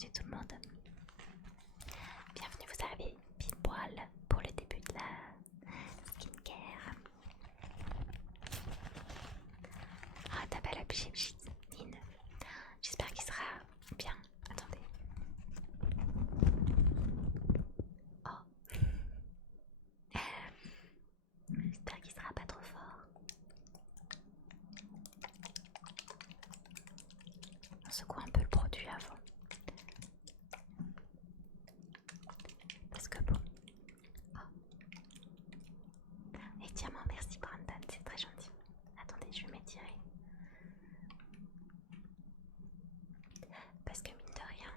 bienvenue tout le monde. Bienvenue, vous arrivez pile poil pour le début de la skincare. Ah, t'as pas la Nine. J'espère qu'il sera bien. Attendez. Oh. J'espère qu'il sera pas trop fort. On secoue un peu le produit avant. Parce que bon. Oh. Et diamant, merci Brandon, c'est très gentil. Attendez, je vais m'étirer. Parce que mine de rien,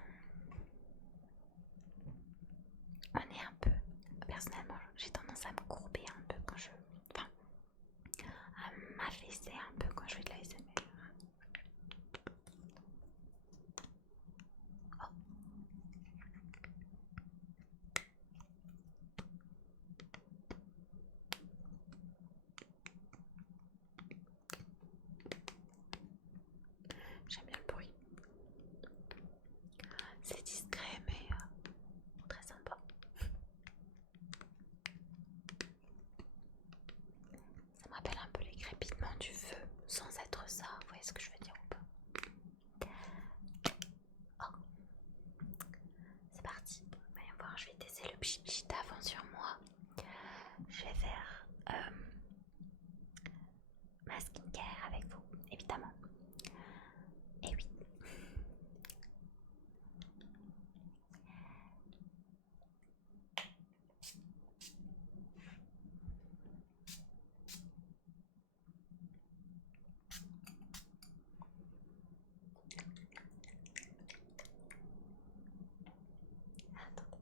on est un peu. Personnellement, j'ai tendance à me courber un peu quand je. Enfin, à m'affaisser un peu quand je fais de la l'ASMR. Oh. J'aime bien le bruit. C'est discret mais très sympa. Ça me rappelle un peu les crépitements du feu sans être ça. Vous voyez ce que je veux dire ou pas? Oh. C'est parti. Voyons voir, je vais tester le pchit avant sur moi. Je vais faire ma skincare avec vous, évidemment. Et oui. Attendez.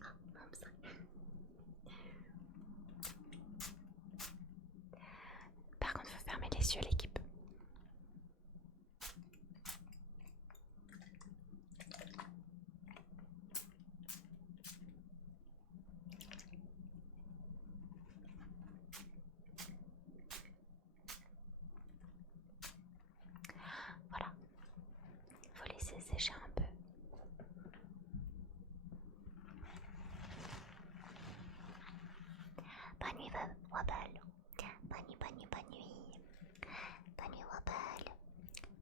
Ah, oups. Par contre, il faut fermer les yeux, l'équipe. Voilà. Il faut laisser sécher un peu. Bonne nuit, Wabal. Bonne nuit, bonne nuit, bonne nuit. Bonne nuit, Wabal.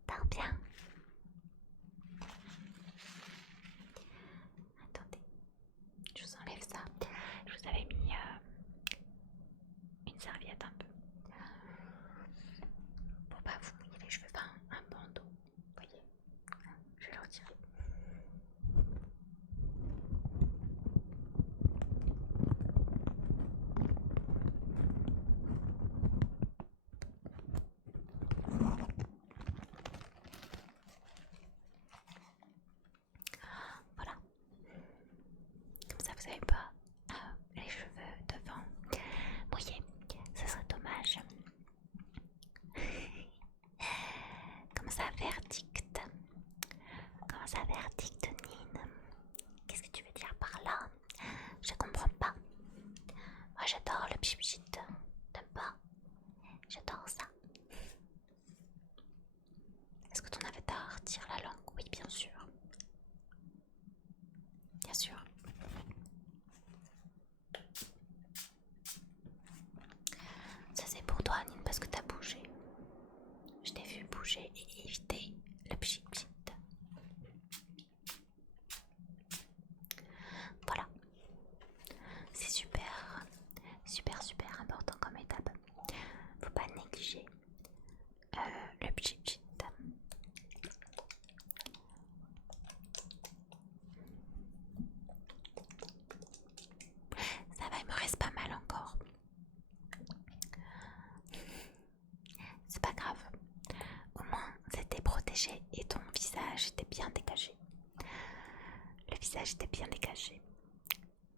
Dors bien. Attendez, je vous enlève ça. Je vous avais mis une serviette un peu pour pas vous mouiller les cheveux. Enfin, un bandeau. Vous voyez, je vais le retirer. Voilà. Comme ça, vous n'avez pas les cheveux devant mouillés. Ce serait dommage. Comment ça, verdict? Comment ça, verdict, Nine? Qu'est-ce que tu veux dire par là? Je comprends pas. Moi, j'adore le pchit. T'aimes pas? J'adore ça. Est-ce que ton avatar tire la langue? Oui, bien sûr. Bien sûr. Ça c'est pour toi, Nine, parce que t'as bougé. Je t'ai vu bouger et éviter le pchit. Voilà. C'est super, super, super important comme étape. Faut pas négliger le pchit. Ça va, il me reste pas mal encore. C'est pas grave. Au moins, c'était protégé et ton visage était bien dégagé. Le visage était bien dégagé.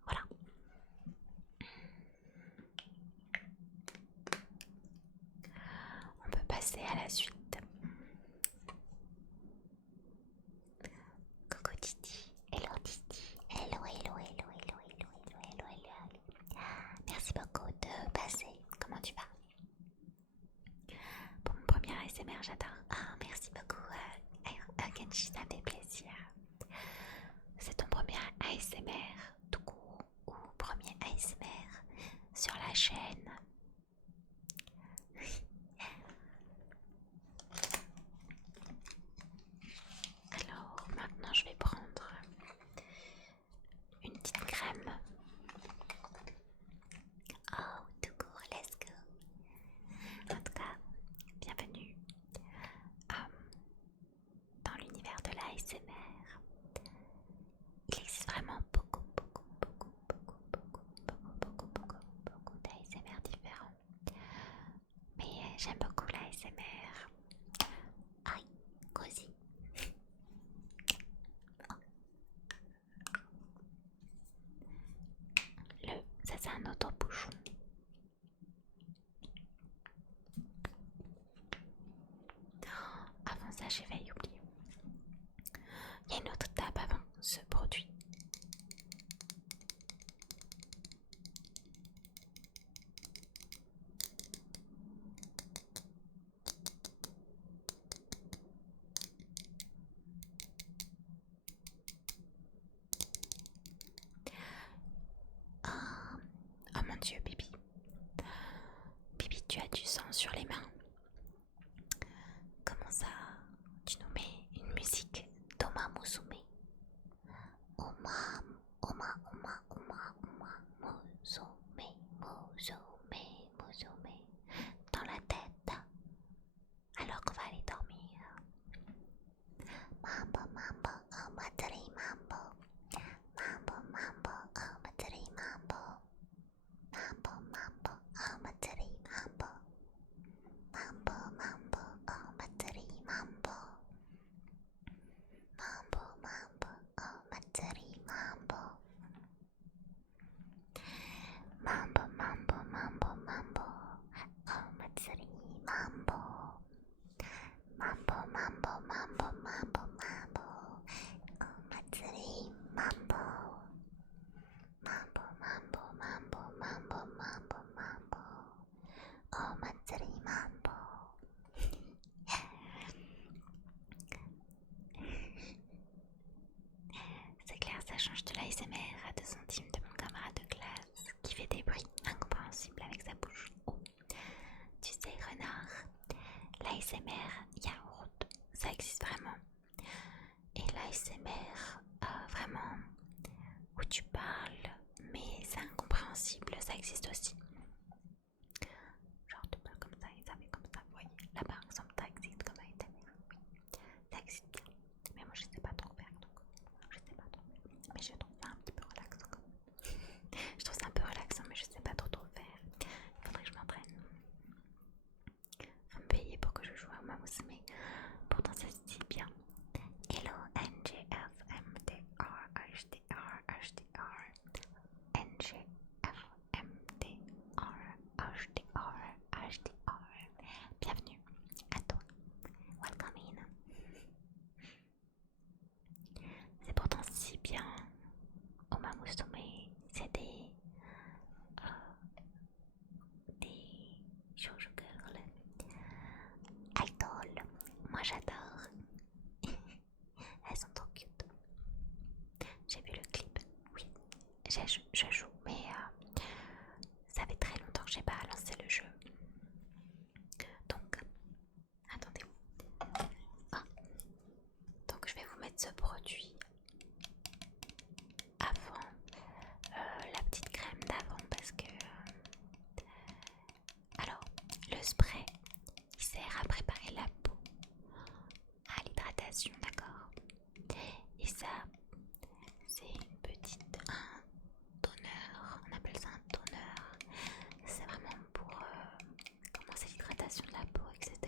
Voilà. On peut passer à la suite. Coucou Titi. Hello Titi. Hello, hello, hello, hello. j'adore. Ah, merci beaucoup, Kenji, ça fait plaisir. C'est ton premier ASMR tout court ou premier ASMR sur la chaîne? Alors, maintenant je vais prendre une petite crème. Oh, tout court, let's go. En tout cas, bienvenue dans l'univers de l'ASMR. Il existe vraiment beaucoup d'ASMR différents. Mais j'aime beaucoup l'ASMR. Aïe, cosy. Ça c'est un autre bouchon. Avant ça, j'ai failli oublier. Il y a une autre table avant ce produit. Oh mon Dieu, Bibi. Bibi, tu as du sang sur les mains. Comment ça? Tu nous mets une musique d'Oma Musume. Oma Musume dans la tête alors qu'on va aller dormir. Mambo, oh Matsuri Mambo. Mambo, oh Matsuri Mambo. Mambo, oh Matsuri Mambo. Mambo, oh Matsuri Mambo. Mambo, oh Matsuri Mambo. Mambo, oh Matsuri Mambo. Mambo, oh Matsuri Mambo. Mambo, oh Matsuri Mambo. C'est clair, ça change de l'ASMR à 2 centimes de mon camarade de classe qui fait des bruits incompréhensibles avec sa bouche. Oh, tu sais, renard, l'ASMR yaourt, ça existe vraiment. Et l'ASMR, vraiment, où tu parles, mais c'est incompréhensible, ça existe aussi. Genre, tu parles comme ça et ça fait comme ça, vous voyez. Là, par exemple, ça existe comme ASMR. Oui, ça existe bien. Mais moi, je sais pas trop faire, donc je sais pas trop faire. Mais je trouve ça un petit peu relaxant quand même. Je trouve ça un peu relaxant, mais je sais pas trop faire. Il faudrait que je m'entraîne. Faut me payer pour que je joue à Mamos, mais pourtant ça se dit bien. Hello, NGFMDR, HDR, HDR, NGFMDR, HDR, HDR. Bienvenue à toi. Welcome in. C'est pourtant si bien. Oma Musume, c'est des shoujo girls. Idol. Moi j'adore. Elles sont trop cute. J'ai vu le clip. Oui, je joue, mais ça fait très longtemps que j'ai pas lancé le jeu. Donc, attendez. Ah. Donc je vais vous mettre ce produit avant la petite crème d'avant parce que alors le spray il sert à préparer la peau à l'hydratation, d'accord? Et ça c'est une petite toner, on appelle ça un toner. C'est vraiment pour commencer l'hydratation de la peau, etc.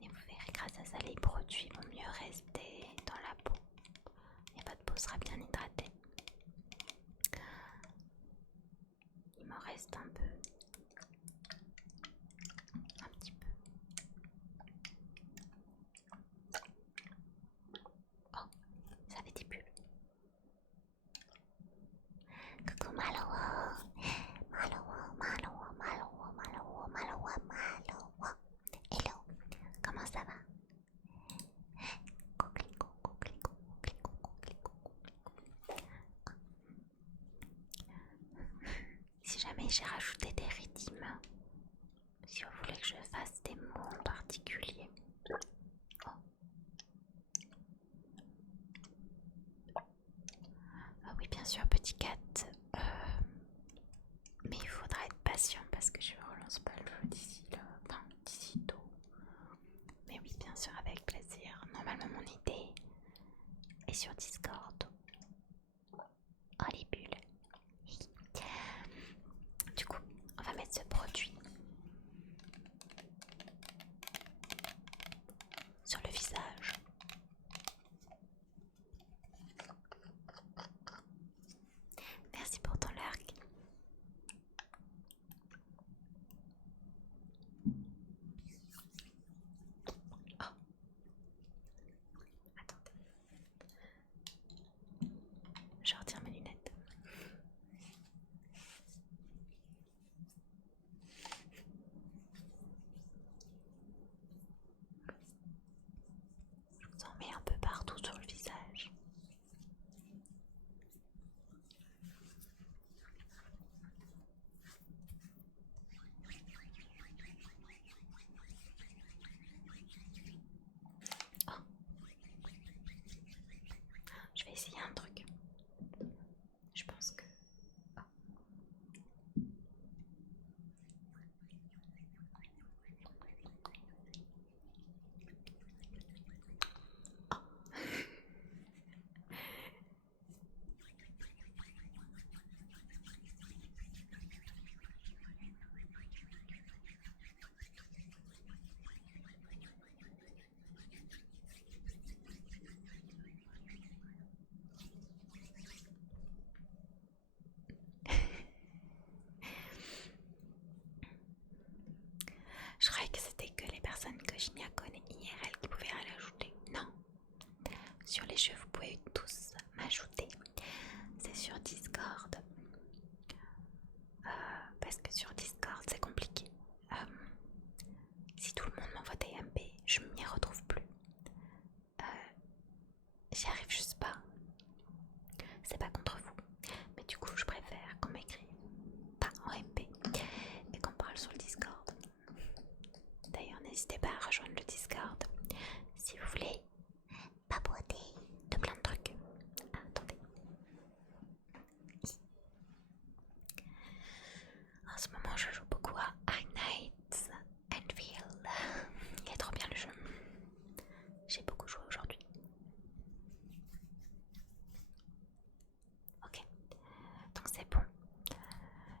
Et vous verrez, grâce à ça, les produits vont mieux rester dans la peau et votre peau sera bien hydratée. Il m'en reste un peu, un petit peu. Oh, ça fait des bulles. Coucou Malowo, Malowo, Malowo, Malowo, Malowo, Malowo, Malowo. j'ai rajouté des rythmes. Si vous voulez que je fasse des mots en particulier. Oh. Ah oui, bien sûr, petit cat. Mais il faudra être patient parce que je ne relance pas le jeu d'ici là. Enfin, d'ici tôt. Mais oui, bien sûr, avec plaisir. Normalement, mon idée est sur Discord. Oh, les bulles. Du coup, on va mettre ce produit sur le visage. Merci pour ton like. Oh. Attendez. Je retire mes lunettes. Je vous en mets un peu partout sur le visage. Oh. Je vais essayer un truc. Je pense que... Oh. Oh. Je croyais que c'était que les personnes que je n'y connais IRL qui pouvaient l'ajouter. Non. Sur les jeux, vous pouvez tous m'ajouter. C'est sur Discord. Parce que sur Discord, c'est compliqué. Si tout le monde m'envoie des MP, je m'y retrouve plus. J'y arrive juste pas. C'est pas contre vous. Mais du coup, je préfère qu'on m'écrive pas en MP et qu'on parle sur le Discord. D'ailleurs, n'hésitez pas à rejoindre le Discord si vous voulez papoter de plein de trucs. Ah, attendez. En ce moment, je joue beaucoup à Knights and Field. Il est trop bien le jeu. J'ai beaucoup joué aujourd'hui. Ok, donc c'est bon.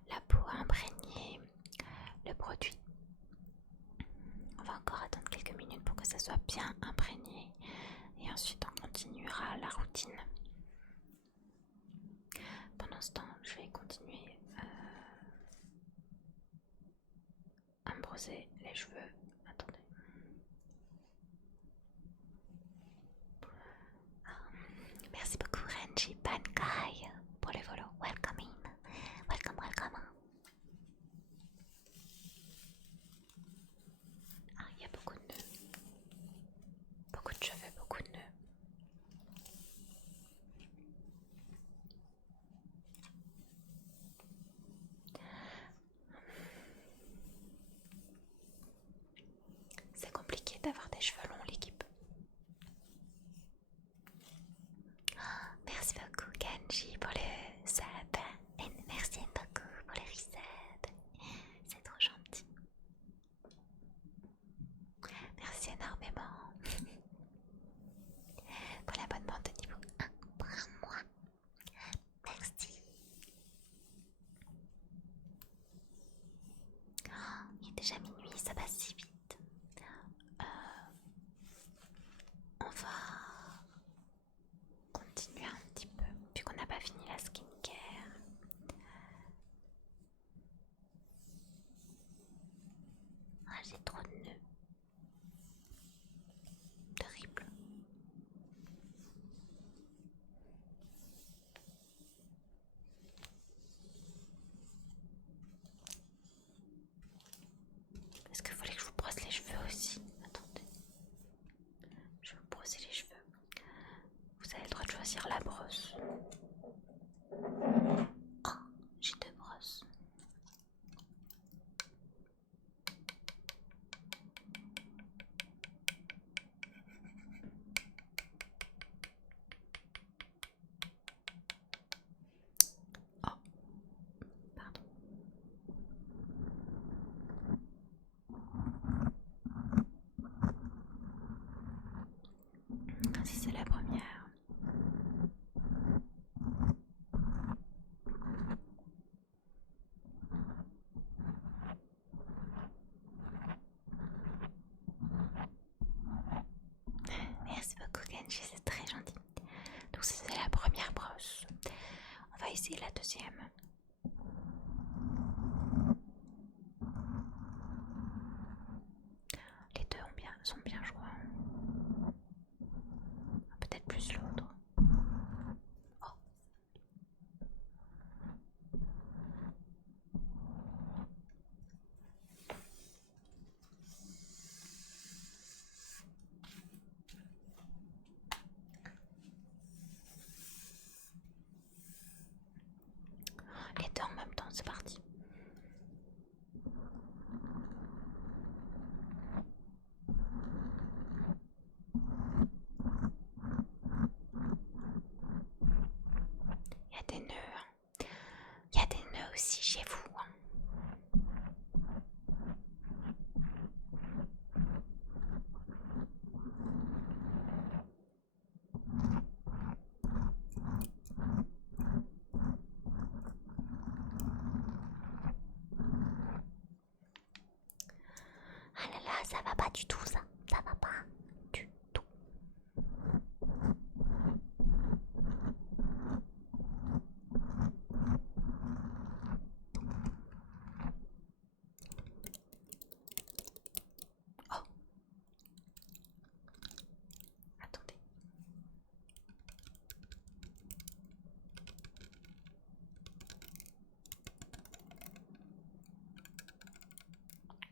La peau a imprégné le produit. On va encore attendre quelques minutes pour que ça soit bien imprégné. Et ensuite, on continuera la routine. Pendant ce temps, je vais continuer à me brosser les cheveux. Attendez. Merci beaucoup Renji Bankai pour le follow. Welcome in. Welcome, welcome. Ah, il y a beaucoup de nœuds. Beaucoup de cheveux, beaucoup de nœuds. C'est compliqué d'avoir des cheveux longs, l'équipe. Merci beaucoup Genji pour le sub. Et merci beaucoup pour le resub. C'est trop gentil. Merci énormément pour l'abonnement de niveau 1 pour un mois. Merci. Oh, il est déjà minuit, ça passe si vite. On va continuer un petit peu, vu qu'on n'a pas fini la c'est très gentil. Donc c'est la première brosse. On va essayer la deuxième. Les deux sont bien, je crois. Peut-être plus l'autre. Oh. Les deux en même temps, c'est parti. Il y a des nœuds. Hein. Il y a des nœuds aussi chez vous. Hein. Ah là là, ça va pas du tout ça. Ça va pas du tout. Oh. Attendez.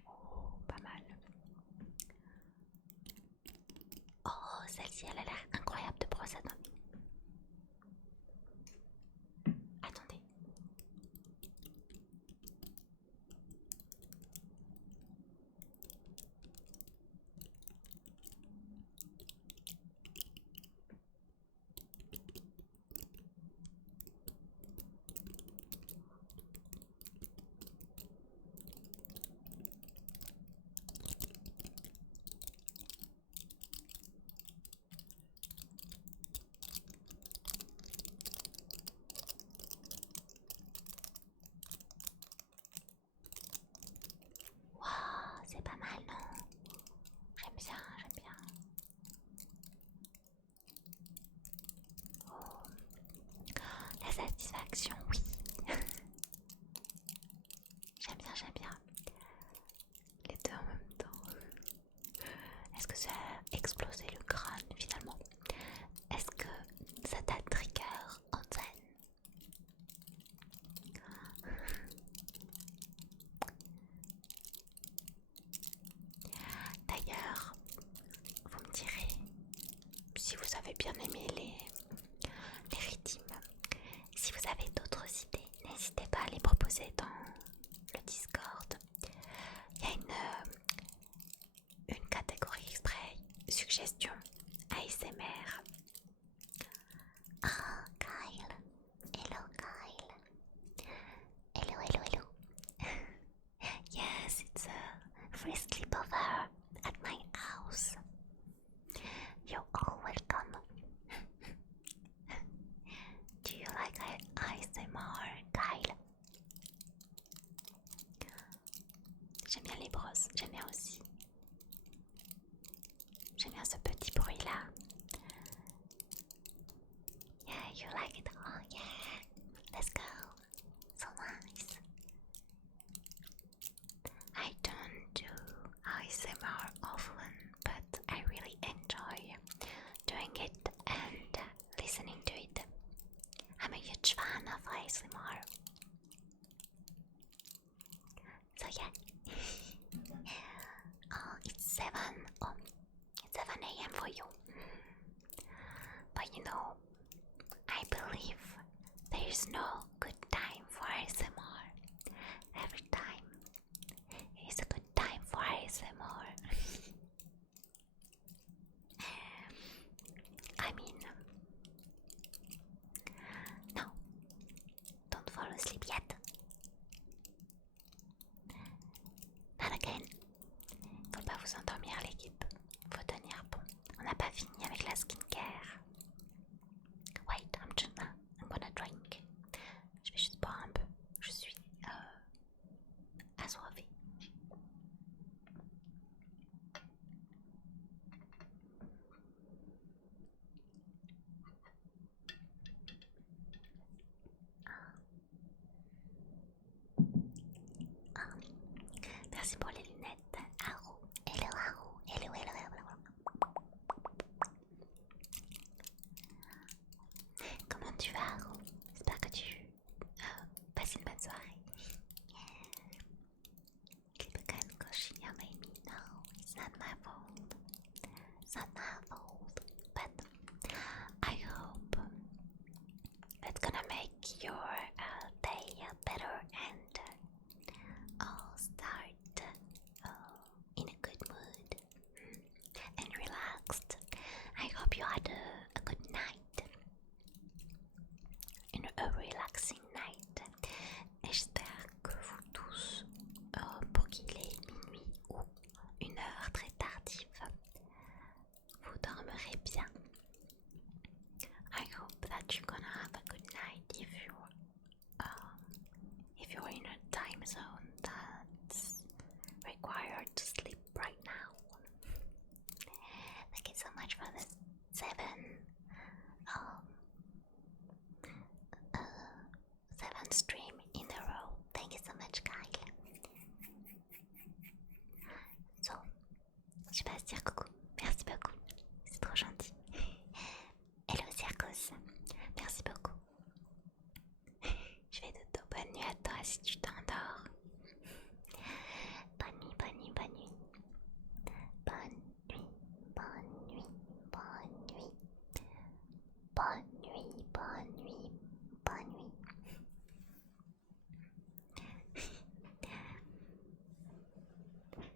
Oh, pas mal. Oh, celle-ci, elle a l'air incroyable de brosse à dents. Attendez. Waouh, c'est pas mal, non? J'aime bien, j'aime bien. Oh, la satisfaction, oui. J'aime bien, j'aime bien. Les deux en même temps. Est-ce que ça a explosé le crâne finalement? Est-ce que ça t'a trigger en scène? D'ailleurs, vous me direz si vous avez bien aimé les rythmes. Si vous avez d'autres idées, n'hésitez pas à les proposer dans le Discord. Il y a une catégorie exprès suggestion ASMR. Ah, Kyle. Hello, Kyle. Hello, hello, hello. Yes, it's a free sleepover at my house. You're all welcome. Do you like ASMR, Kyle? J'aime bien les brosses, j'aime bien aussi. J'aime bien ce petit bruit là. Yeah, you like it? Oh yeah. Let's go. So nice. I don't do ASMR often, but I really enjoy doing it and listening to it. I'm a huge fan of ASMR. So yeah. Oh, it's 7 a.m. for you. But you know, I believe there is no good time for ASMR. Every time is a good time for ASMR. I mean, no, don't fall asleep yet. Not again. Faut pas vous endormir l'équipe, faut tenir bon. On n'a pas fini avec la skincare. Wait, I'm gonna drink merci pour les lunettes. Haru, hello Haru, hello, hello, hello. Comment tu vas Haru? J'espère que tu passes une bonne soirée. Clipkan Koshia made me know it's not my fault. It's not my fault. But I hope it's gonna make your day better and start in a good mood and relaxed. I hope you had a good night, a relaxing night. Et j'espère que vous tous, pour qu'il est minuit ou une heure très tardive, vous dormirez bien. I hope that you're gonna have a good night if you're in a time zone that's required to sleep right now. Thank you so much for the 7 stream in a row. Thank you so much, Kyle. So, je passe dire coucou. Merci beaucoup. C'est trop gentil. Hello, Circus. Merci beaucoup. Je vais dodo. Bonne nuit à toi si tu t'endors. Bonne nuit, bonne nuit, bonne nuit. Bonne nuit, bonne nuit, bonne nuit. Bonne nuit, bonne nuit, bonne nuit.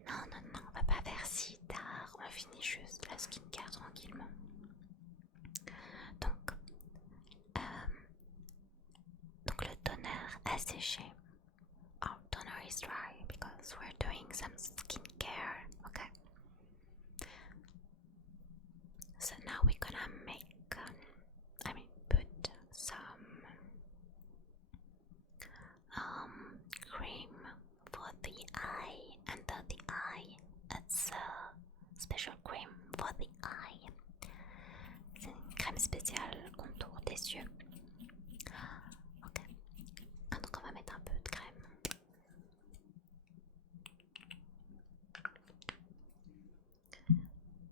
Non, non, non, on va pas faire si tard. On finit juste la skincare tranquillement. Donc le toner a séché. Our toner is dry because we're doing some skincare. Okay. So now we're gonna make, put some cream for the eye, under the eye. It's a special cream for the eye. C'est une crème spéciale contour des yeux. Ok. Donc on va mettre un peu de crème.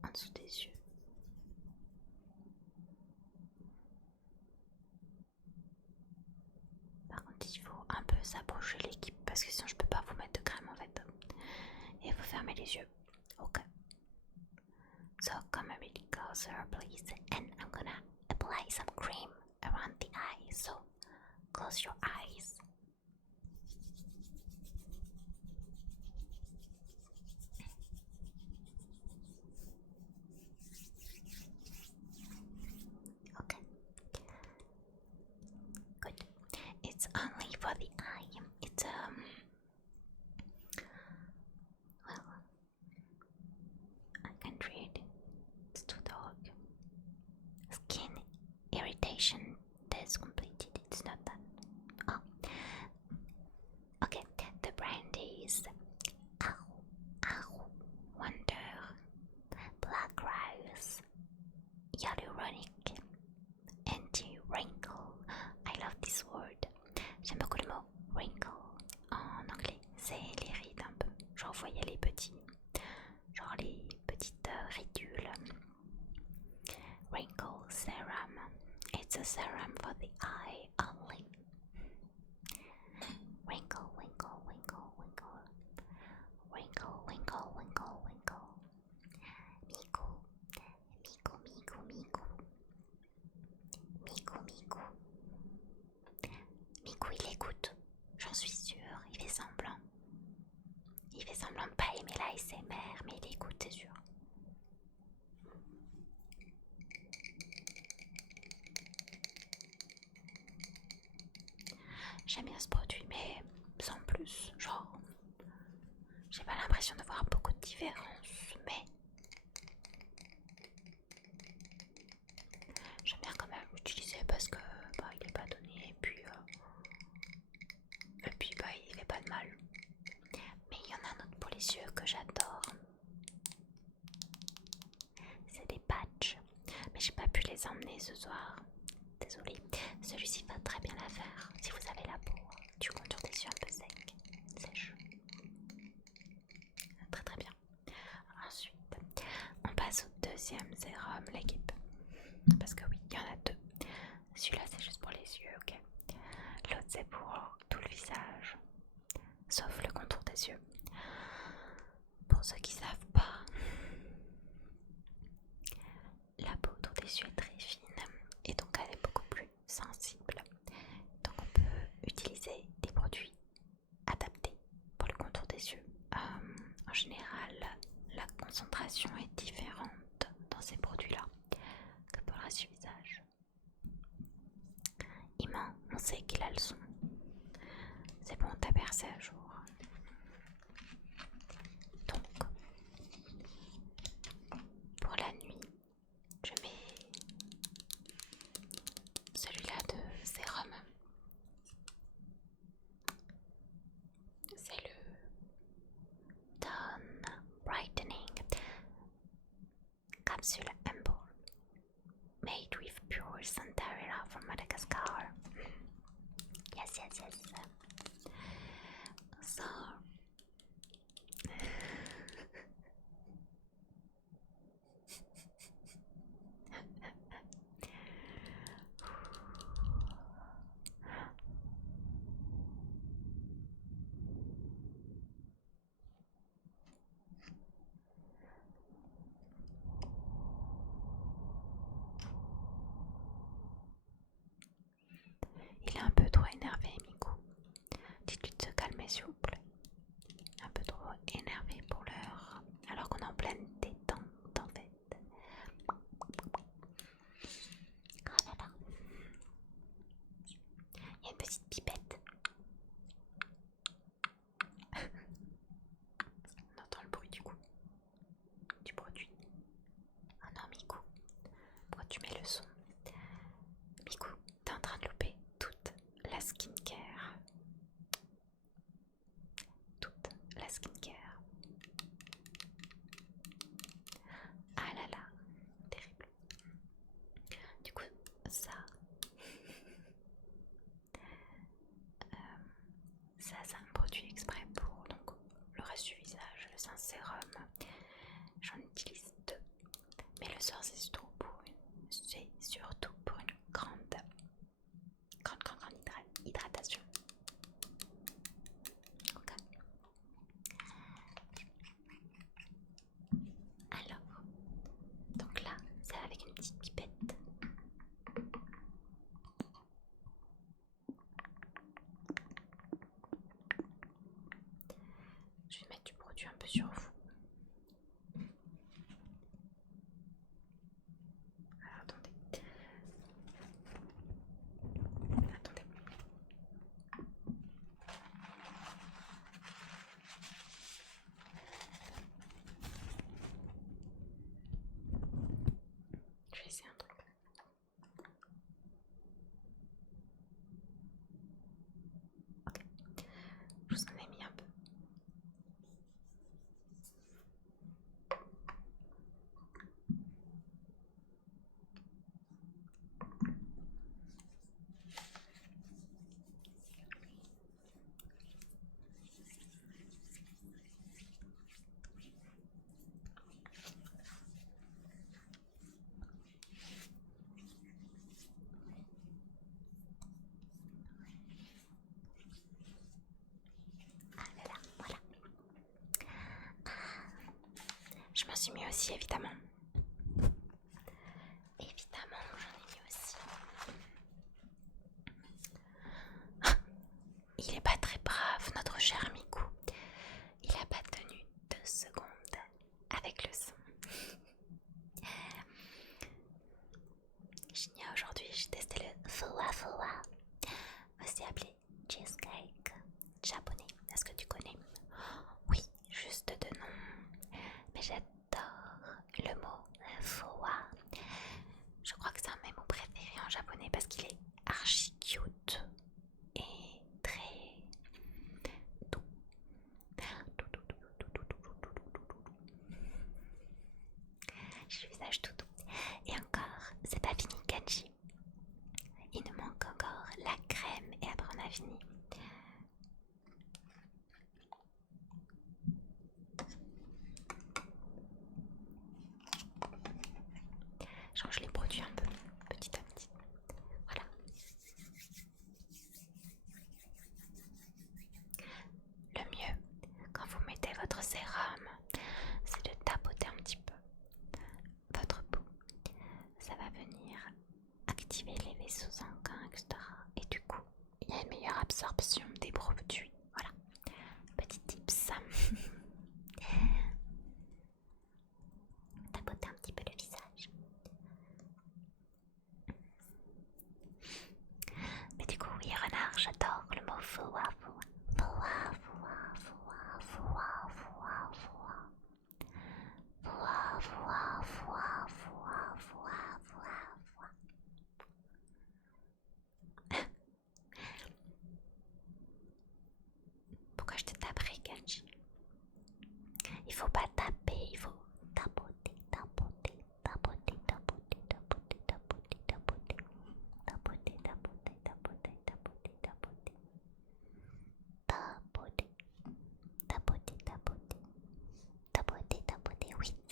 En dessous des yeux. Par contre il faut un peu s'approcher l'équipe parce que sinon je peux pas vous mettre de crème en fait. Et vous fermez les yeux. Ok. So come a bit closer please, and I'm gonna apply some cream around the eyes. So close your eyes. Okay. Good. It's only for the eye. It's well, I can't read. It's too dark. Skin irritation test completed. It's not that. Oh. Okay. The brand is Ahu Wonder, Black Rose, Hyaluronic, Anti-Wrinkle. I love this word. J'aime beaucoup le mot wrinkle en anglais. C'est les rides un peu. Genre, vous voyez les petits. Genre les petites ridules. Wrinkle serum. It's a serum for the eye only. Wrinkle, wrinkle, wrinkle, wrinkle. Wrinkle, wrinkle, wrinkle, wrinkle. Miku, Miku, Miku, Miku. Miku, Miku. Miku, il écoute, j'en suis sûre, il fait semblant. Il fait semblant de pas aimer la ASMR, mais il écoute, c'est sûr. J'aime bien ce produit, mais sans plus, genre, j'ai pas l'impression de voir beaucoup de différence, mais j'aime bien quand même l'utiliser parce que il est pas donné et puis il fait pas de mal. Mais il y en a un autre pour les yeux que j'adore. C'est des patchs, mais j'ai pas pu les emmener ce soir. Désolée. Celui-ci va très bien l'affaire si vous avez la peau du contour des yeux un peu sec, sèche. yeux, ok. L'autre c'est pour tout le visage, sauf le contour des yeux. Pour ceux qui savent pas, la peau autour des yeux est très fine et donc elle est beaucoup plus sensible. Donc on peut utiliser des produits adaptés pour le contour des yeux. En général, la concentration est différente dans ces produits-là que pour le reste du visage. Iman, on sait qu'il a le son. C'est bon, t'as percé à jour. Donc, pour la nuit, je mets celui-là de sérum. C'est le Dawn Brightening Capsule Ampoule made with pure Santarella from Madagascar. Yes, yes, yes. So il est un peu trop énervé, Miku. Dites-lui de se calmer, s'il vous plaît. Un peu trop énervé pour l'heure, alors qu'on est en pleine détente en fait. Oh là là. Il y a une petite pipette. On entend le bruit du produit. Oh non, Miku, pourquoi tu mets le son? Miku, t'es en train de louper toute la skincare. Toute la skincare. Ah là là, terrible. Du coup, ça c'est un produit exprès pour donc, le reste du visage. C'est un sérum. J'en utilise 2. Mais le soir, c'est surtout pour une grande hydratation. Ok. Alors, donc là, c'est avec une petite pipette. Je vais mettre du produit un peu sur vous. Alors, attendez. Je vais essayer un truc. Ok. Je vous en ai mis un peu. Voilà. Je m'en suis mis aussi, évidemment. Évidemment, j'en ai mis aussi. Il est pas très brave, notre cher Miku. Il a pas tenu 2 secondes avec le son. Aujourd'hui, j'ai testé le Fowa Fowa, aussi appelé cheesecake japonais. Est-ce que tu connais? Oui, juste de nom. Mais j'adore le mot Fowa. Je crois que c'est un de mes mots préférés en japonais parce qu'il est archi cute et très doux. J'ai le visage tout doux. Et encore, c'est pas fini, Kanji. Il nous manque encore la crème et après on a fini. Je range les produits un peu, petit à petit. Voilà.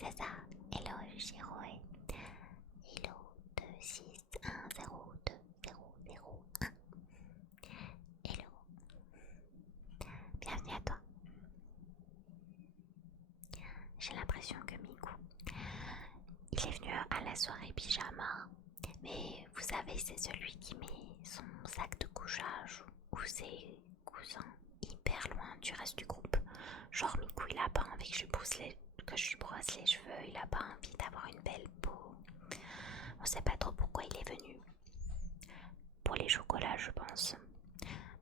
C'est ça. Hello Chiroé. Hello 261020001. Hello. Bienvenue à toi. J'ai l'impression que Miku, il est venu à la soirée pyjama. Mais vous savez, c'est celui qui met son sac de couchage ou ses cousins hyper loin du reste du groupe. Genre Miku, il a pas envie que je lui brosse les cheveux, il a pas envie d'avoir une belle peau. On sait pas trop pourquoi il est venu. Pour les chocolats, je pense.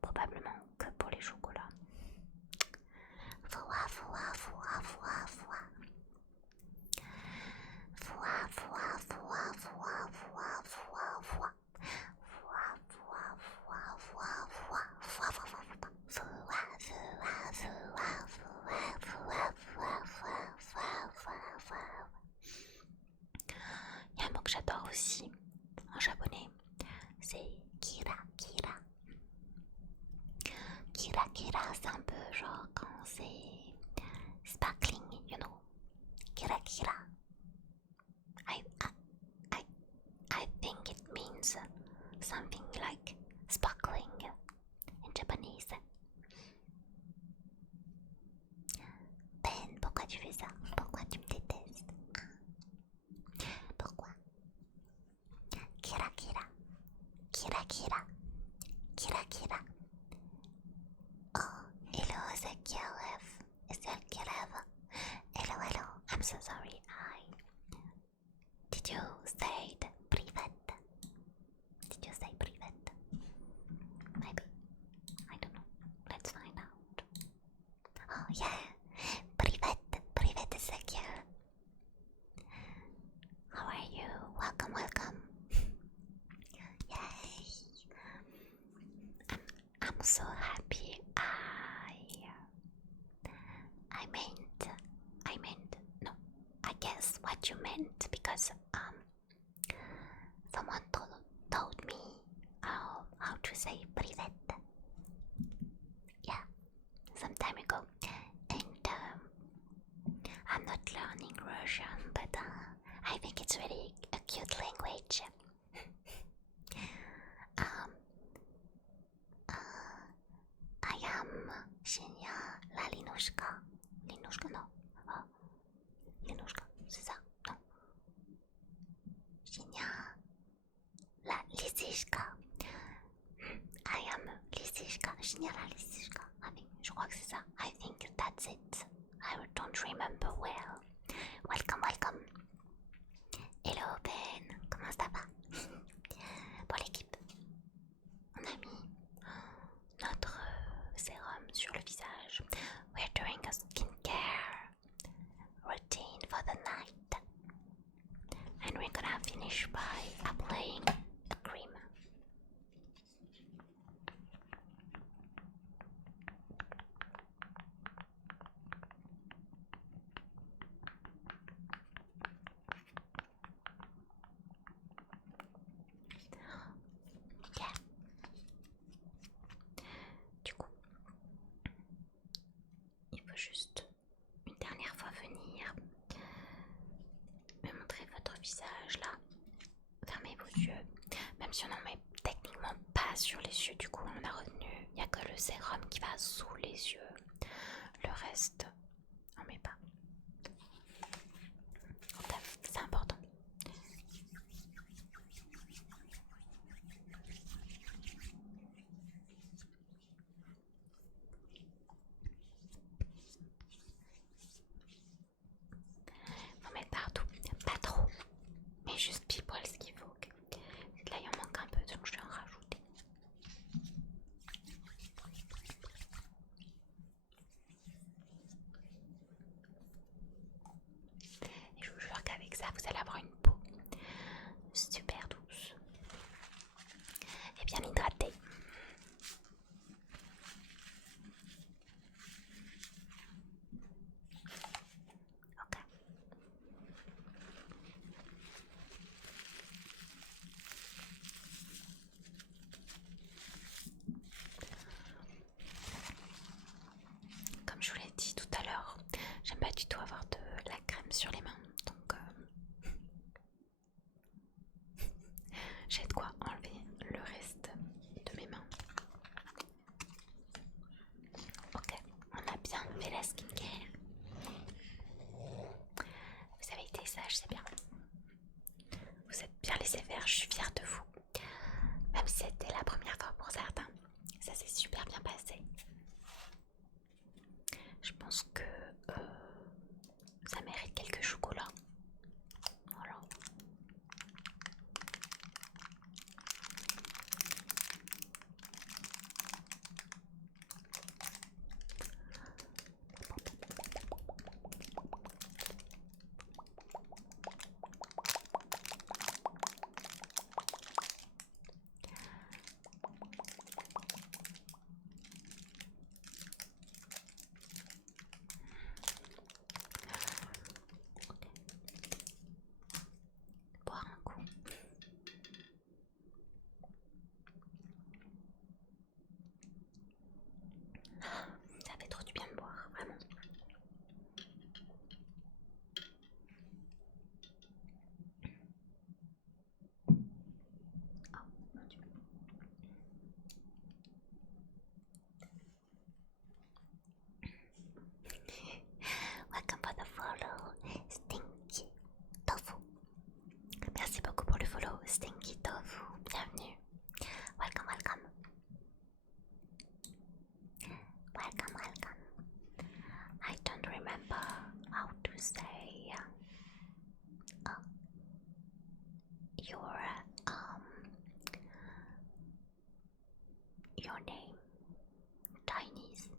Probablement que pour les chocolats. Foua, foua, foua, foua, foua. Foua, foua, foua, foua, foua, foua, foua. Il y a un mot que j'adore aussi en japonais, c'est kira kira. Kira kira, c'est un peu genre quand c'est sparkling, you know. Kira kira. I think it means something like sparkling in Japanese. Ben, pourquoi tu fais ça? Pourquoi tu me détestes? Pourquoi? Kira kira. Kira kira. Kira kira. Oh, hello, Zakiev. Zakiev. Hello, hello. I'm so sorry. Did you say privet? Did you say privet? Maybe. I don't know. Let's find out. Oh yeah. Privet is secure. How are you? Welcome, welcome. Yay. I'm so happy. No, I guess what you meant because someone told me how to say privet. Yeah, some time ago, and I'm not learning Russian, but I think it's really a cute language. I am Shinya la Linushka. Linushka, no. Linushka, c'est ça? Non. Shinya la Lisishka. I am Lisishka. Shinya la Lisishka. Je crois que c'est ça. I think that's it. I don't remember well. Welcome, welcome. Hello Ben, comment ça va? Pour l'équipe, on a mis notre sérum sur le visage. We're doing a skincare routine for the night. And we're gonna finish by applying the cream. Yeah. Du coup, il faut juste une dernière fois venir me montrer votre visage là. Fermez vos yeux, même si on n'en met techniquement pas sur les yeux, du coup on a retenu, il n'y a que le sérum qui va sous les yeux, le reste on met pas. C'est important. Faut mettre partout, pas trop, mais juste pile poil ce qu'il faut. Okay. Là il en manque un peu, donc je vais en rajouter. your name? Chinese.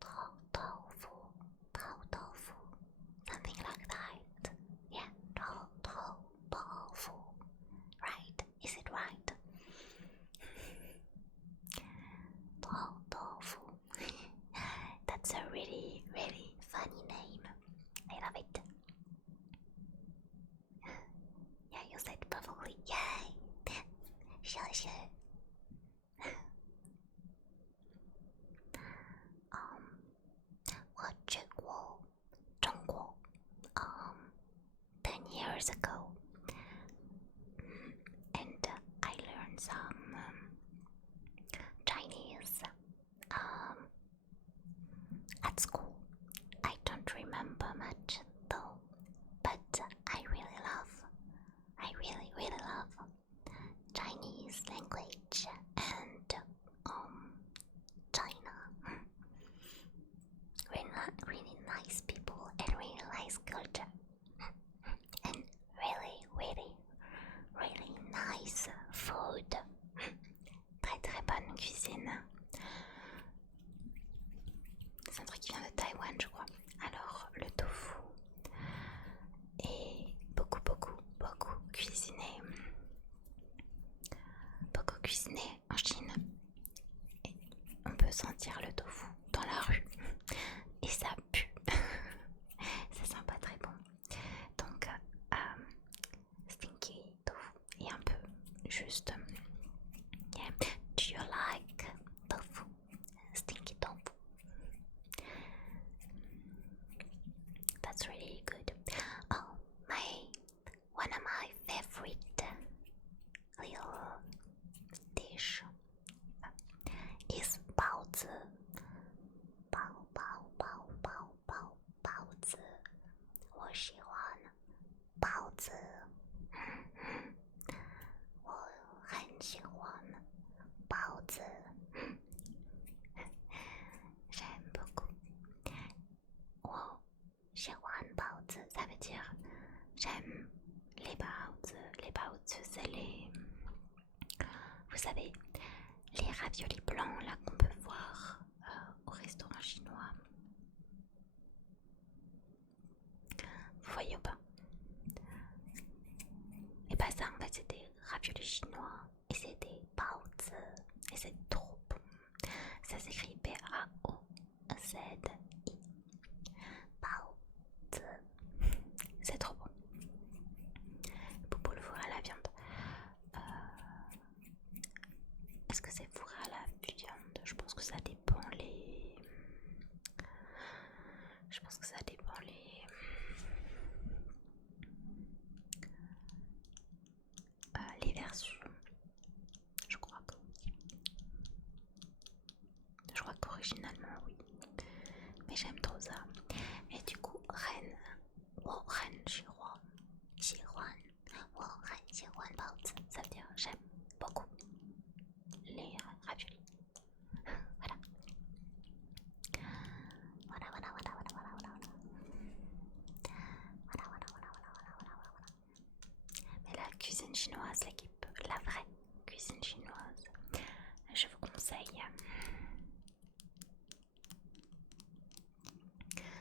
Tofu. Tofu. Something like that. Yeah, tofu. Right? Is it right? Tofu. That's a really, really funny name. I love it. Yeah, you said perfectly. Yay! Sure. 我去过中国 10 years ago, and I learned some Chinese at school. I don't remember much though, but I really love Chinese language and China. Really nice people and really nice culture and really nice food. Très bonne cuisine. C'est un truc qui vient de Taïwan, je crois. Alors le tofu est beaucoup cuisiné. Beaucoup cuisiné en Chine. Et on peut sentir le tofu dans la rue. Et ça pue. Ça sent pas très bon. Donc stinky tofu et un peu juste. Yeah. Do you like tofu? Stinky tofu. That's really good. Oh, one of my favorite little dish is 包子。包子，我喜欢包子。我很喜欢包子。J'aime beaucoup. 我喜欢包子，ça veut dire j'aime les baozi. Les baozi, c'est les... Vous savez, les raviolis blancs là qu'on peut voir au restaurant chinois. Vous voyez ou pas? Et bah ça en fait c'est des raviolis chinois et c'est des baozi et c'est trop bon. Ça s'écrit B-A-O-Z-I. Baozi. C'est trop bon. Pour le fourré à la viande. Est-ce que c'est fourré à la viande? Je pense que ça dépend les... les versions. Je crois qu'originalement oui. Mais j'aime trop ça. Et du coup, Rennes, 我很喜欢 ça veut dire j'aime beaucoup les raviolis. Voilà. Mais la cuisine chinoise, la vraie cuisine chinoise, je vous conseille.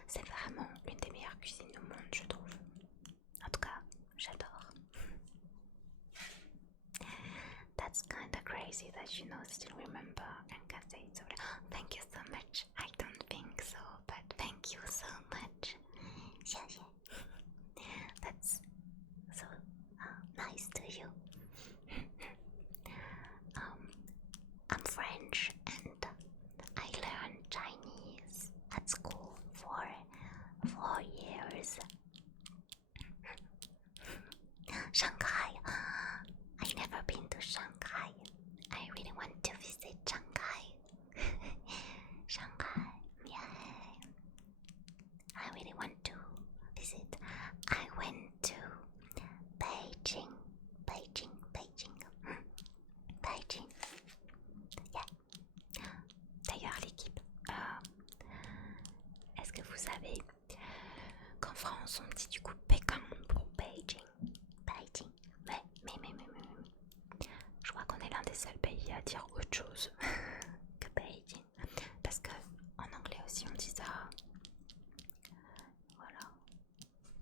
C'est vraiment l'une des meilleures cuisines au monde, je trouve. En tout cas, j'adore. That's kinda crazy that you still remember and can say it so. Thank you so much. I don't think so, but thank you so much. Yeah. That's so nice to you. I'm French and I learned Chinese at school for 4 years. Shanghai. I've never been to Shanghai. I really want to visit Shanghai. Shanghai, yeah. I really want to visit. I went to Beijing. Yeah. D'ailleurs, l'équipe, est-ce que vous savez qu'en France on dit du coup Pékin pour Beijing? news que Beijing. Parce que en anglais aussi on dit ça. Voilà.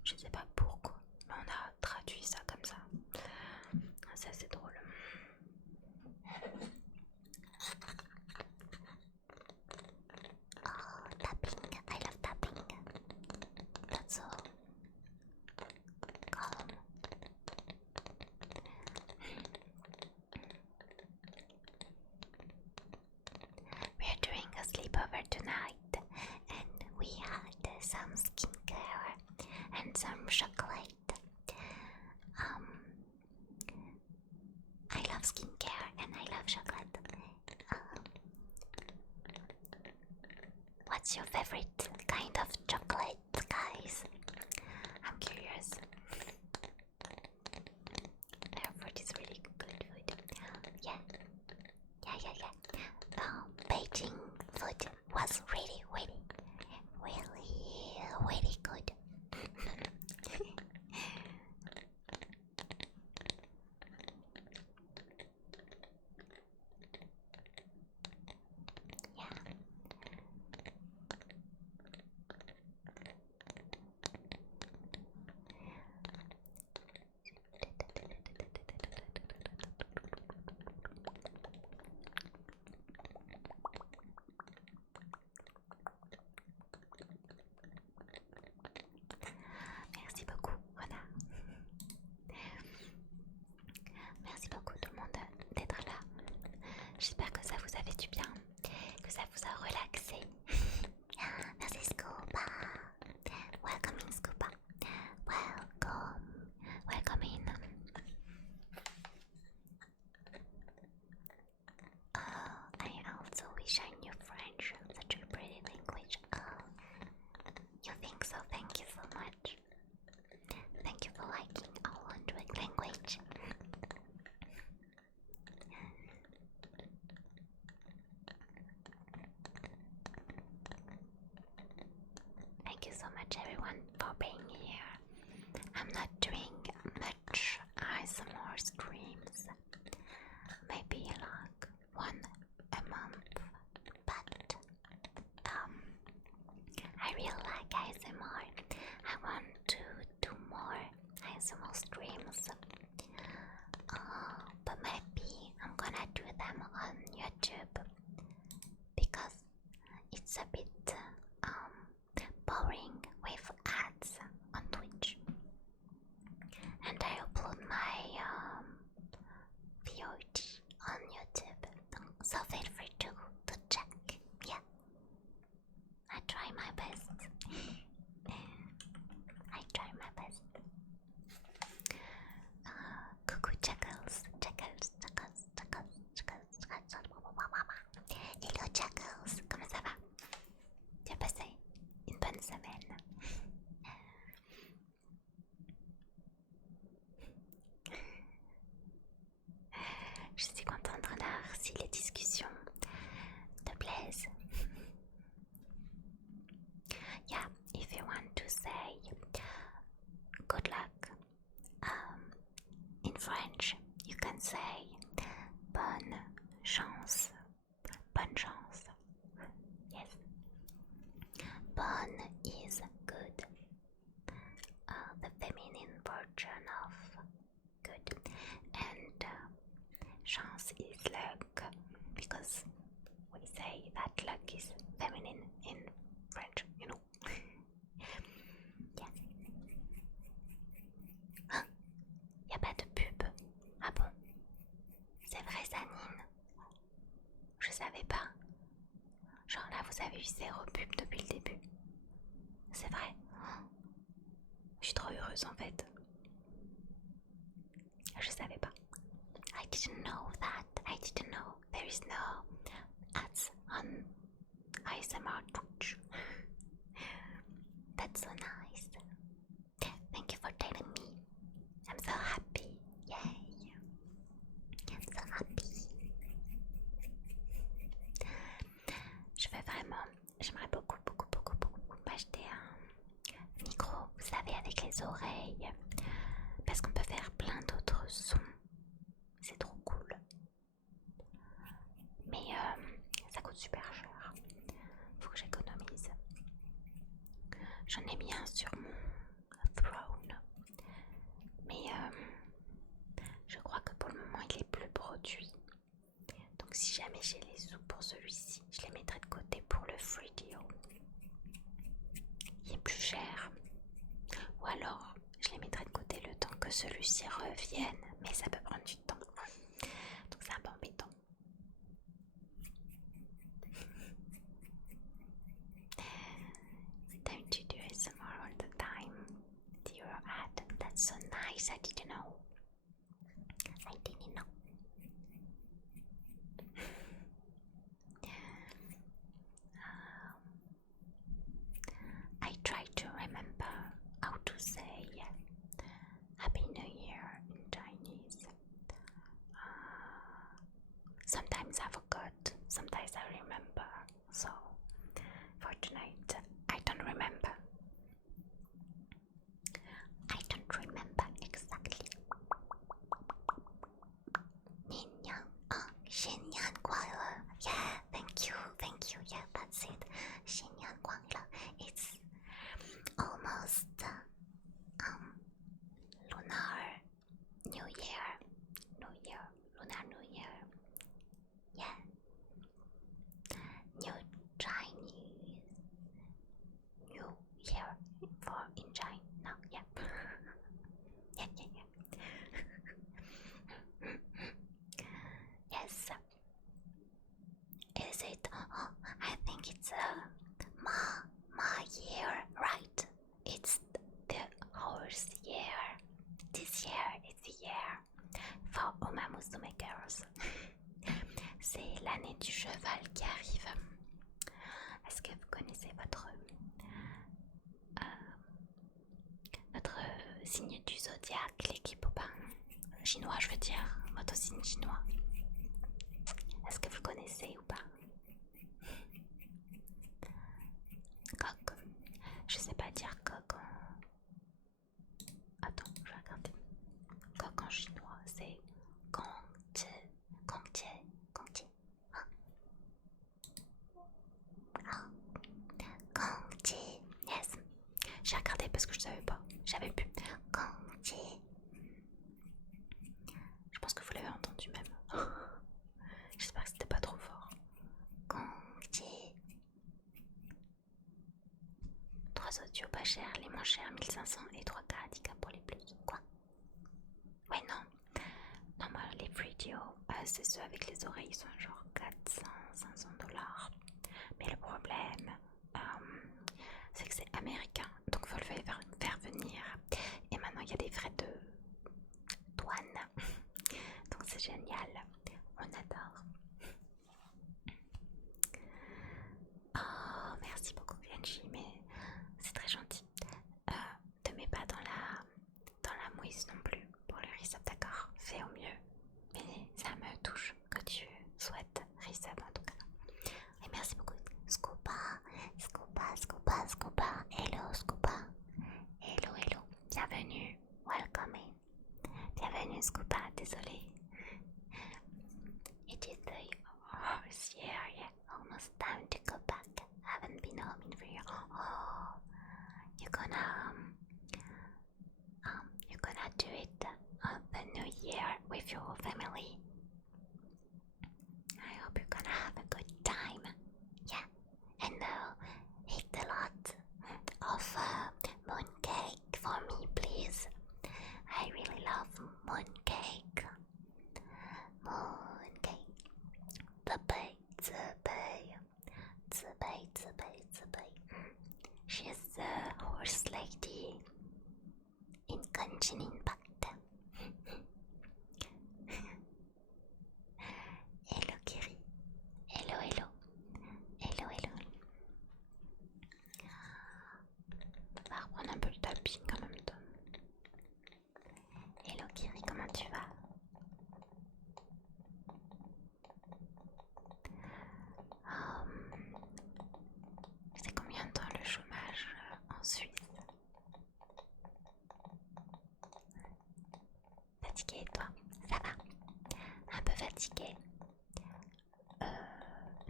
Je sais pas pourquoi, mais on a traduit ça comme ça. Ça c'est drôle. Oh, tapping. I love tapping. That's so calm. We're doing a sleepover tonight, and we had some skincare and some chocolate. I love skincare and I love chocolate. What's your favorite kind of chocolate, guys? I'm curious. Their food is really good food. Yeah. Beijing food was really good. Yeah. Merci beaucoup, Rona. Merci beaucoup tout le monde d'être là. J'espère que ça vous a fait du bien, que ça vous a relaxé. Merci Scuba. Welcome in Scuba. Welcome in. I also wish I knew French, such a pretty language. You think so? Thank you so much. Thank you for liking our wondering language. Thank you so much everyone for being here. I'm not doing much ASMR streams, maybe like one a month, but I really like ASMR. I want to do more ASMR streams, but maybe I'm gonna do them on YouTube because it's a bit boring with ads on Twitch, and I upload my VOD on YouTube, so feel free to check. Yeah, I try my best. I try my best. Coucou Jackals. Hello Jackals, comment ça va? Tu as passé une bonne semaine? Je suis contente Renard si les discussions te plaisent. Yeah, if you want to say good luck in French, you can say bonne chance. Bonne chance. Yes. Bonne is good. The feminine version of good. And chance is luck, because we say that luck is feminine in French, you know. Yes. Hein? Y'a pas de pub? Ah bon? C'est vrai Zanine? Je savais pas. Genre là vous avez eu 0 pub depuis le début. C'est vrai? Je suis trop heureuse en fait. Je savais pas. I didn't know that. I didn't know there is no ads on ASMR Twitch. That's so nice. Thank you for telling me. I'm so happy. Yay. I'm so happy. J'aimerais beaucoup m'acheter un micro, vous savez, avec les oreilles, parce qu'on peut faire plein d'autres sons. C'est trop cool. Mais gratuit. Donc si jamais j'ai les sous pour celui-ci, je les mettrai de côté pour le free deal. Il est plus cher. Ou alors, je les mettrai de côté le temps que celui-ci revienne. Mais ça peut prendre du temps. Donc c'est un peu embêtant. Don't you do ASMR all the time? Dear ad, that's so nice. I didn't know. I didn't know. I try to remember how to say Happy New Year in Chinese. Sometimes I forgot, sometimes I remember. So for tonight, I don't remember. I don't remember exactly. 年年啊，新年快乐 Yeah, thank you, thank you. Yeah, that's it. 新年快乐 It's almost lunar New Year. Lunar New Year. Yeah. New Chinese New Year for in China. No, yeah. yeah. Yes. Is it? Oh, I think it's my year, right? It's the horse year. This year is the year for Uma Musume Girls. C'est l'année du cheval qui arrive. Est-ce que vous connaissez votre signe du zodiaque, l'équipe ou pas? Chinois, je veux dire, votre signe chinois. Est-ce que vous connaissez ou pas? Coq. Je sais pas dire coq en... Attends, je vais regarder. Coq en chinois, c'est Gongzhi. Gongzhi. Yes. J'ai regardé parce que je savais pas. J'avais pu. Gongzhi. Je pense que vous l'avez entendu même. J'espère que c'était pas trop fort. Gongzhi. 3 audios pas chers, les moins chers 1500 et 3K 10K pour les plus. Quoi? Ouais, non. Non, moi, les vidéos, c'est ceux avec les oreilles, ils sont genre 400-500$. Mais le problème, c'est que c'est américain, donc il faut le faire venir. Et maintenant, il y a des frais de douane. Donc c'est génial. On adore. Oh, merci beaucoup, Bianchi, mais c'est très gentil. Te mets pas dans la mouise non plus pour le resub, d'accord? Fais au mieux. Mais ça me touche que tu souhaites resub en tout cas. Et merci beaucoup. Scuba. Hello, Scuba. Hello. Bienvenue. Welcome in. Bienvenue, Scuba. Désolée. It is the horse year, yeah. Almost time to go back. Haven't been home in 3 years. Oh, you're gonna do it on the new year with your family. I hope you're gonna have a good time. Yeah, and eat a lot of mooncake for me, please. I really love mooncake. She's the horse lady in Genshin Impact. Hello Kiri. Hello. On va reprendre un peu le tapping en même temps. Hello Kiri, comment tu vas? C'est combien de temps le chômage en Suisse? Fatigué toi? Ça va? Un peu fatigué?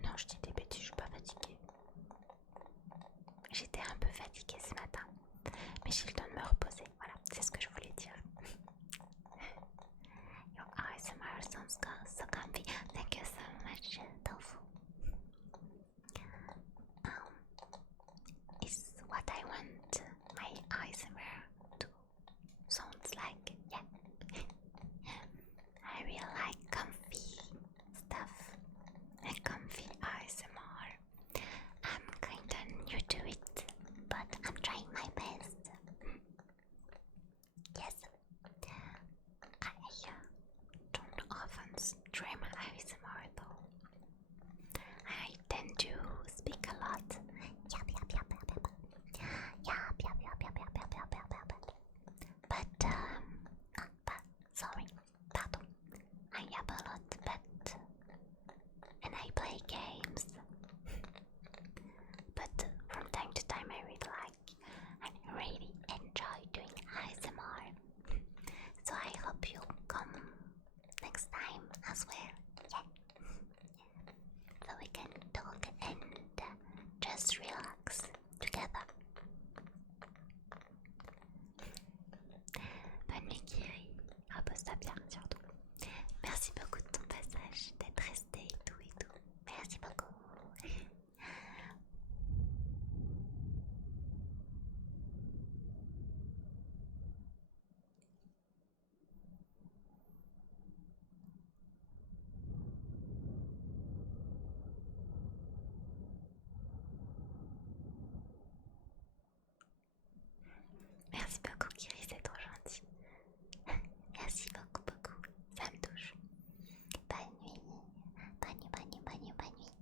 Non, je dis des bêtises, je suis pas fatiguée. J'étais un peu fatiguée ce matin, mais j'ai le temps de me reposer. Voilà, c'est ce que je voulais dire. Your ASMR sounds so stream ASMR though. I tend to speak a lot. But sorry, pardon. I yap a lot, but and I play games. But from time to time I really like and really enjoy doing ASMR. So I hope you come next time as well. Yeah. So we can talk and just relax together. Bonne nuit Kiri, repose-toi bien surtout. Merci beaucoup de ton passage, d'être resté et tout et tout. Merci beaucoup. Merci beaucoup Kiri, c'est trop gentil. Merci beaucoup, beaucoup. Ça me touche. Bonne nuit. Bonne nuit, bonne nuit, bonne nuit, bonne nuit.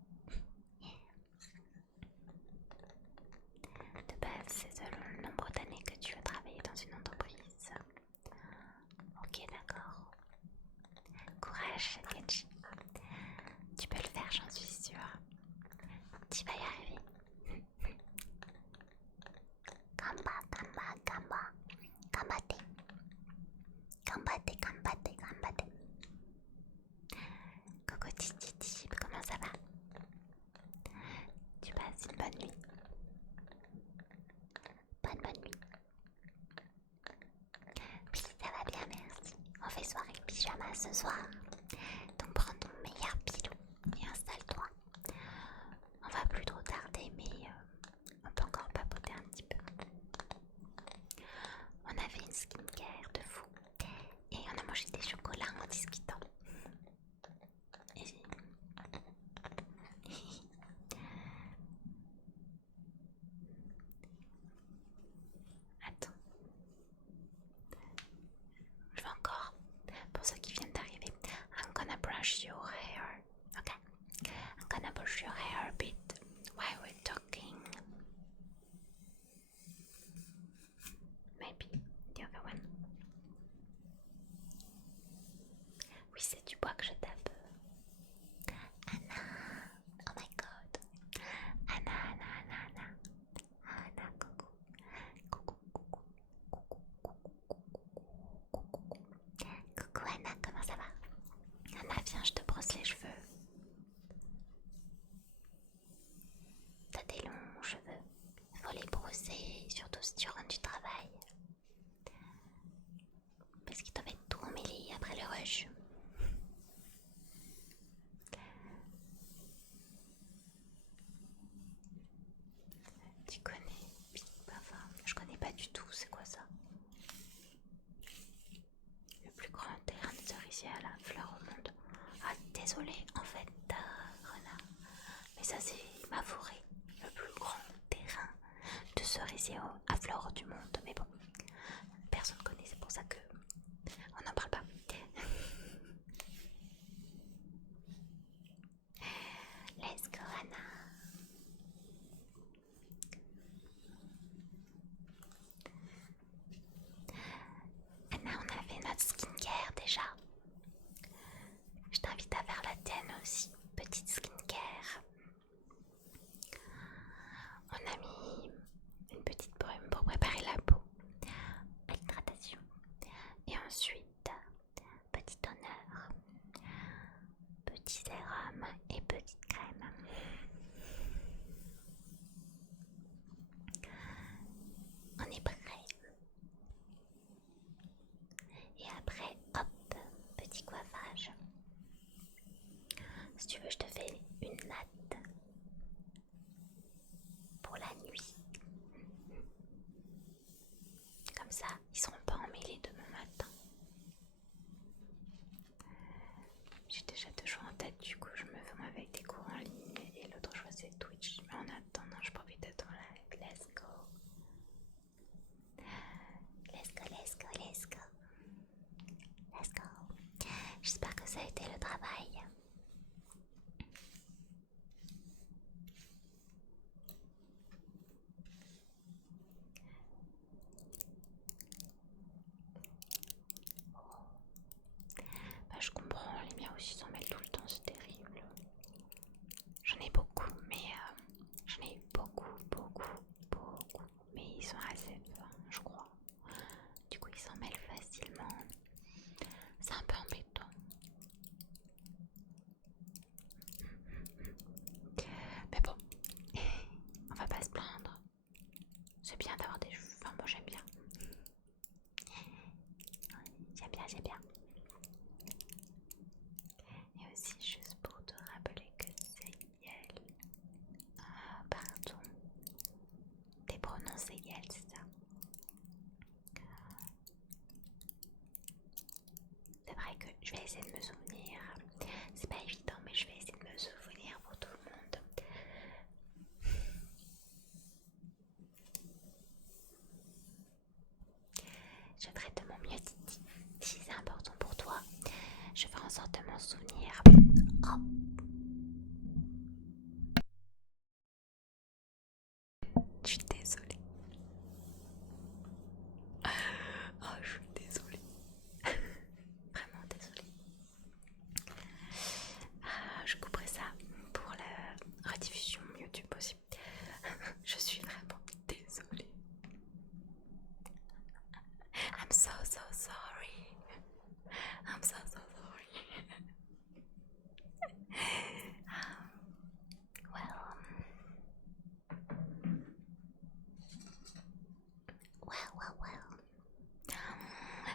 De base, c'est selon le nombre d'années que tu veux travailler dans une entreprise. Ok, d'accord. Courage, Kenji. Tu peux le faire, j'en suis sûre. Tu vas y arriver. Gamba, gamba, gamba. Gambate. Gambate, gambate, gambate. Coco Titi, comment ça va? Tu passes une bonne nuit. Bonne nuit. Oui, ça va bien, merci. On fait soirée pyjama ce soir. Donc prends ton meilleur pilou et installe-toi. On va plus trop tarder, mais on peut encore papoter un petit peu. On a fait une skincare de fou et on a mangé des chocolats en discutant. Et... Attends. Je vais encore, pour ceux qui viennent d'arriver, I'm gonna brush your hair. Okay. I'm gonna brush your hair a bit while we're talking. Maybe the other one. Oui, c'est du bois que je tape. Anna. Oh my god. Anna, Anna, Anna, Anna. Anna, coucou. Coucou, coucou. Coucou, coucou, coucou, coucou. Coucou Anna, comment ça va? Anna, viens, je te brosse les cheveux. T'as des longs cheveux. Faut les brosser, surtout si tu rentres du travail. Parce qu'ils doivent être tout emmêlés après le rush. Tu connais Big Bava? Je connais pas du tout, c'est quoi ça? Le plus grand terrain de cerisier à la fleur au monde. Ah, désolé, en fait, renard. Mais ça, c'est ma forêt. Le plus grand terrain de cerisier à fleur du monde. Mais bon, personne connaît, c'est pour ça que on n'en parle pas. Let's go, Anna. Anna, on a fait notre skincare déjà. Je t'invite à faire la tienne aussi, petite skincare. On a mis une petite brume pour préparer la peau, l'hydratation. Et ensuite, petit toner, petit sérum et petite crème. On est prêt. Et après, hop, petit coiffage. Si tu veux, je te fais une natte pour la nuit. Comme ça, ils seront pas emmêlés demain matin. J'ai déjà 2 choix en tête, du coup je me fais avec des cours en ligne et l'autre choix c'est Twitch. Mais en attendant, je profite de ton live. Let's go. Let's go, let's go, let's go. Let's go. J'espère que ça a été le travail. Bah, je comprends, les miens aussi s'en mêlent tout le temps, c'est terrible. J'en ai beaucoup, mais j'en ai beaucoup, mais ils sont assez fins, je crois. Du coup, ils s'en mêlent facilement. C'est un peu embêtant. Mais bon, on va pas se plaindre. C'est bien d'avoir des cheveux. Enfin, moi j'aime bien. J'aime bien. Et aussi, juste pour te rappeler que c'est Yel. Ah, pardon. T'es prononcé Yel, c'est ça? C'est vrai que je vais essayer de me souvenir. C'est pas évident, mais je vais essayer de me souvenir pour tout le monde. Je ferai de mon mieux, Titi. Si c'est important pour toi, je ferai en sorte de m'en souvenir. Oh. Je suis désolée. Oh, je suis désolée. Vraiment désolée. Je couperai ça pour la rediffusion YouTube aussi. Je suis vraiment désolée. I'm so sorry. I'm so sorry. Well.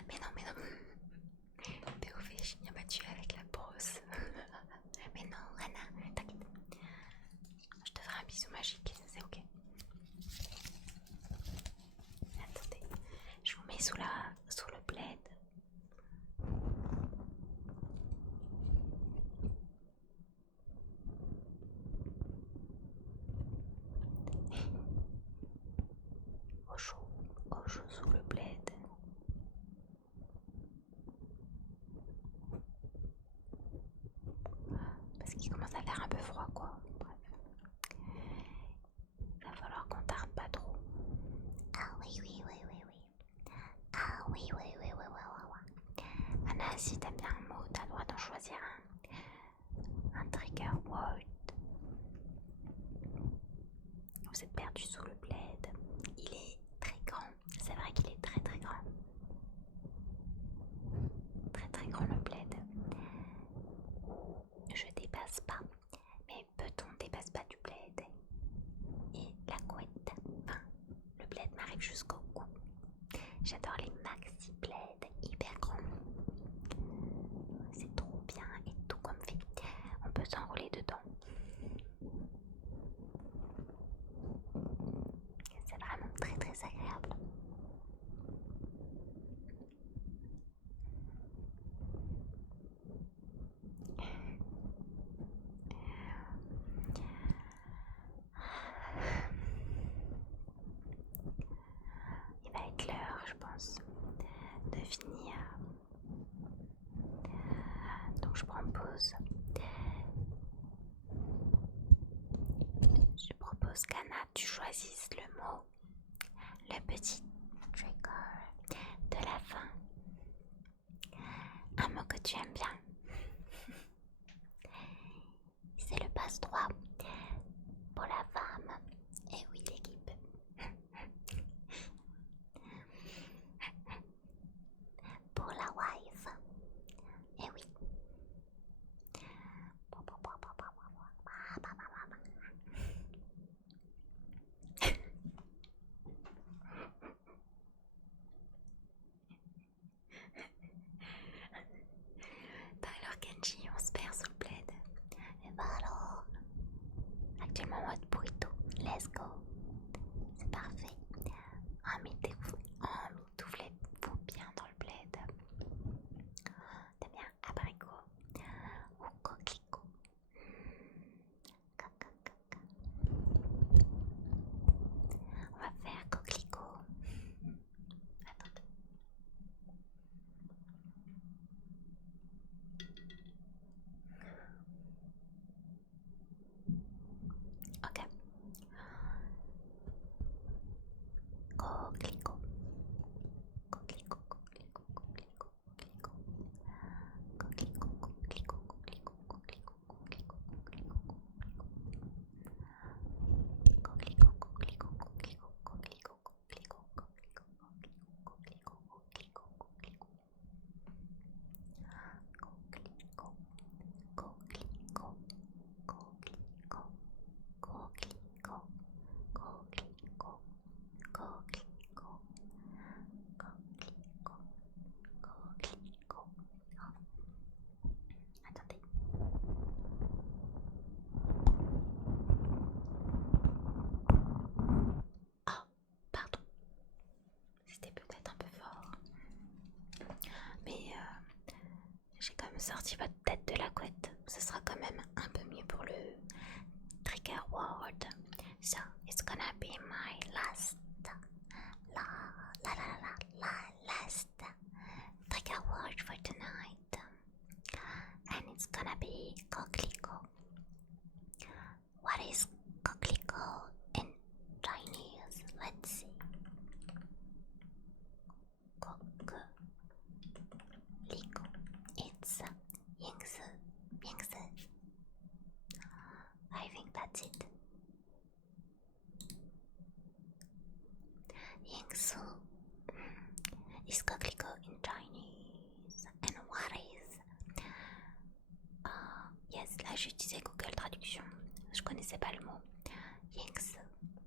Mais non. T'es au fait, il m'a tué avec la brosse. Mais non, Anna, t'inquiète. Je te ferai un bisou magique, c'est ok. Attendez, je vous mets sous le plaid. Au chaud sous le plaid. Parce qu'il commence à faire un peu froid, quoi. Bref. Il va falloir qu'on tarde pas trop. Ah oui. Ah oui. Anna, si t'aimes bien un mot, t'as le droit d'en choisir un trigger word. Vous êtes perdu sous le plaid. Il est très grand. C'est vrai qu'il est très grand. Très grand le plaid. Je dépasse pas. Mais peut-on dépasse pas du plaid? Et la couette. Enfin, le plaid m'arrive jusqu'au cou. J'adore les maxi plaids hyper grands. C'est trop bien et tout comfy. On peut s'enrouler dedans. C'est vraiment très agréable. Il va être l'heure, je pense, de finir. Donc je propose qu'Anna, tu choisisses le mot, le petit trigger de la fin. Un mot que tu aimes bien. C'est le passe-droit pour la femme. Et oui, l'équipe. Pour la wife. Et oui. sorti votre tête de la couette. Ce sera quand même un peu mieux pour le trigger word. So it's gonna be my last last trigger word for tonight. And it's gonna be coquelicot. What is coquelicot in Chinese? Let's see. Coquelicot. It's yingzi. I think that's it. Yingsu is coquelicot in Chinese. And what is? Yes, là j'utilisais Google Traduction. Je connaissais pas le mot. Yingsu.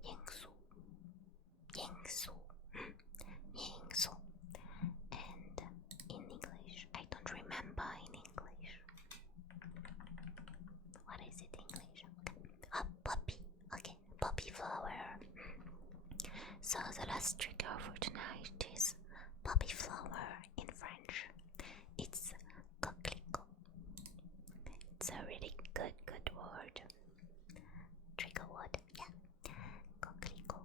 And in English, I don't remember in English. What is it in English? Oh, poppy. Okay, poppy flower. So the last trigger for tonight is poppy flower in French. It's coquelicot. It's a really good word. Trigger word, yeah. Coquelicot.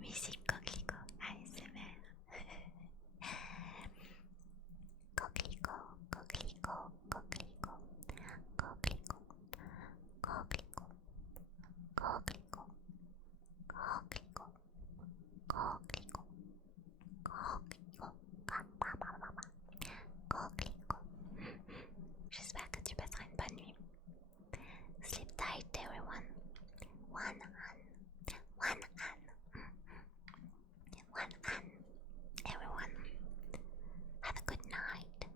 Musique coquelicot ASMR. Coquelicot. J'espère que tu passeras une bonne nuit. Sleep tight, everyone. One everyone. Have a good night.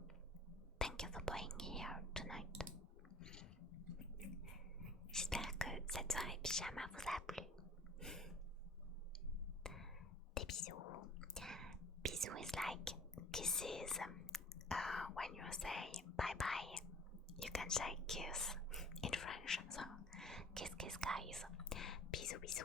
Thank you for being here tonight. J'espère que cette soirée pyjama vous a plu. Des bisous. Bisous is like kisses. When you say bye bye, you can say kiss in French. So kiss guys. Bisous.